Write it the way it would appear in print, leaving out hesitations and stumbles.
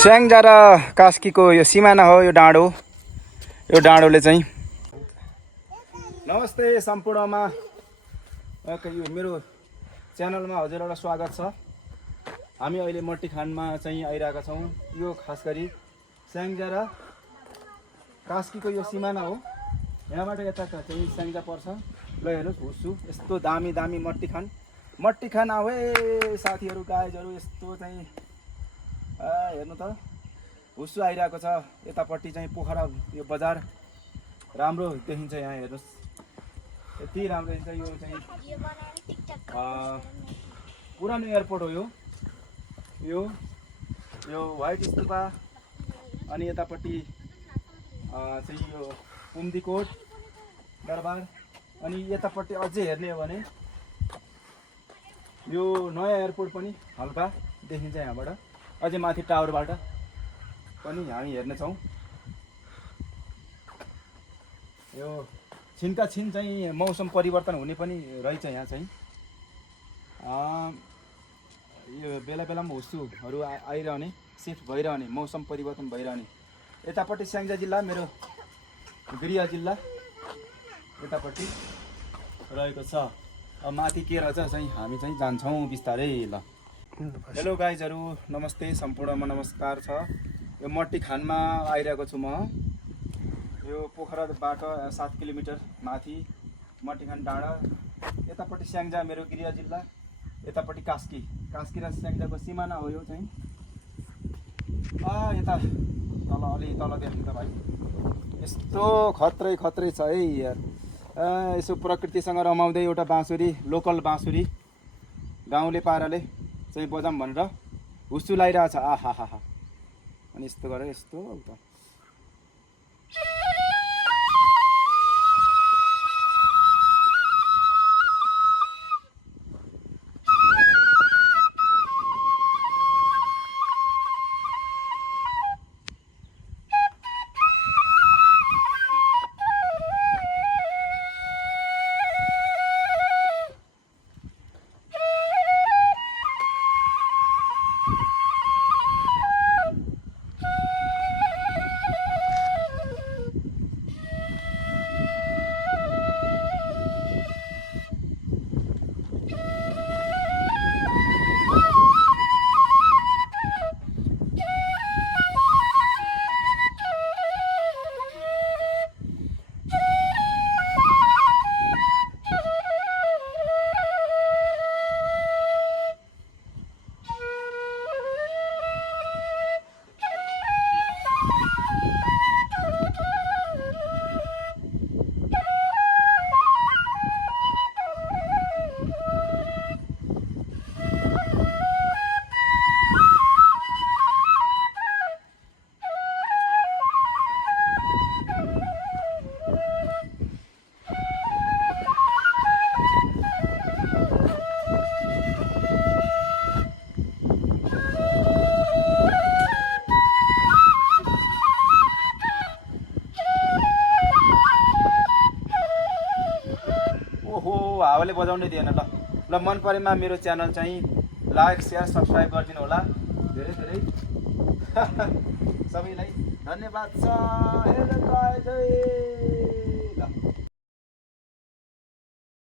स्याङ्जा र कास्कीको यो सिमाना हो यो डाँडो। यो डाँडोले चाहिँ नमस्ते सम्पूर्णमा यो मेरो च्यानलमा हजुरहरूलाई स्वागत छ। हामी अहिले मट्टीखानमा चाहिँ आइरहेका छौँ। यो खास गरी स्याङ्जा र कास्कीको यो सिमाना हो। यहाँबाट यता चाहिँ स्याङ्जा पर्छ। ल हेर्नुहोस् हुस्सु यस्तो दामी दामी मट्टीखान आऊ है साथीहरू गाइजहरू। यस्तो चाहिँ हेर्नु त हुस्सु आइरहेको छ। यतापट्टि चाहिँ पोखरा यो बजार राम्रो देखिन्छ। यहाँ हेर्नुहोस् यति राम्रो देखिन्छ। यो चाहिँ पुरानो एयरपोर्ट हो यो व्हाइट स्तूपा। अनि यतापट्टि चाहिँ यो कुम्दीकोट दरबार। अनि यतापट्टि अझै हेर्ने हो भने यो नयाँ एयरपोर्ट पनि हल्का देखिन्छ यहाँबाट। अझै माथि टावरबाट पनि हामी हेर्नेछौँ। यो छिनका छिन चाहिँ मौसम परिवर्तन हुने पनि रहेछ यहाँ चाहिँ। यो बेला बेलामा हुस्सुहरू आइरहने, सिफ्ट भइरहने, मौसम परिवर्तन भइरहने। यतापट्टि स्याङ्जा जिल्ला मेरो गृह जिल्ला यतापट्टि रहेको छ। अब माथि के रहेछ चाहिँ हामी चाहिँ जान्छौँ बिस्तारै। ल हेलो गाइजहरू, नमस्ते सम्पूर्णमा नमस्कार छ। यो मट्टीखानमा आइरहेको छु म। यो पोखराबाट 7 किलोमिटर माथि मट्टीखान डाँडा। यतापट्टि स्याङ्जा मेरो गृह जिल्ला, यतापट्टि कास्की र स्याङ्जाको सिमाना हो यो चाहिँ। यता तल अलि तल देख्नु त भाइ यस्तो खत्रै छ है यार। यसो प्रकृतिसँग रमाउँदै एउटा बाँसुरी, लोकल बाँसुरी गाउँले पाराले चाहिँ बजाम भनेर हुस्सु लागिरहेछ। आहा अनि यस्तो गरेर यस्तो उता हावाले बजाउनै दिएन। ल मन परेमा मेरो च्यानल चाहिँ लाइक सेयर सब्सक्राइब गरिदिनु होला। धेरै सबैलाई धन्यवाद छ।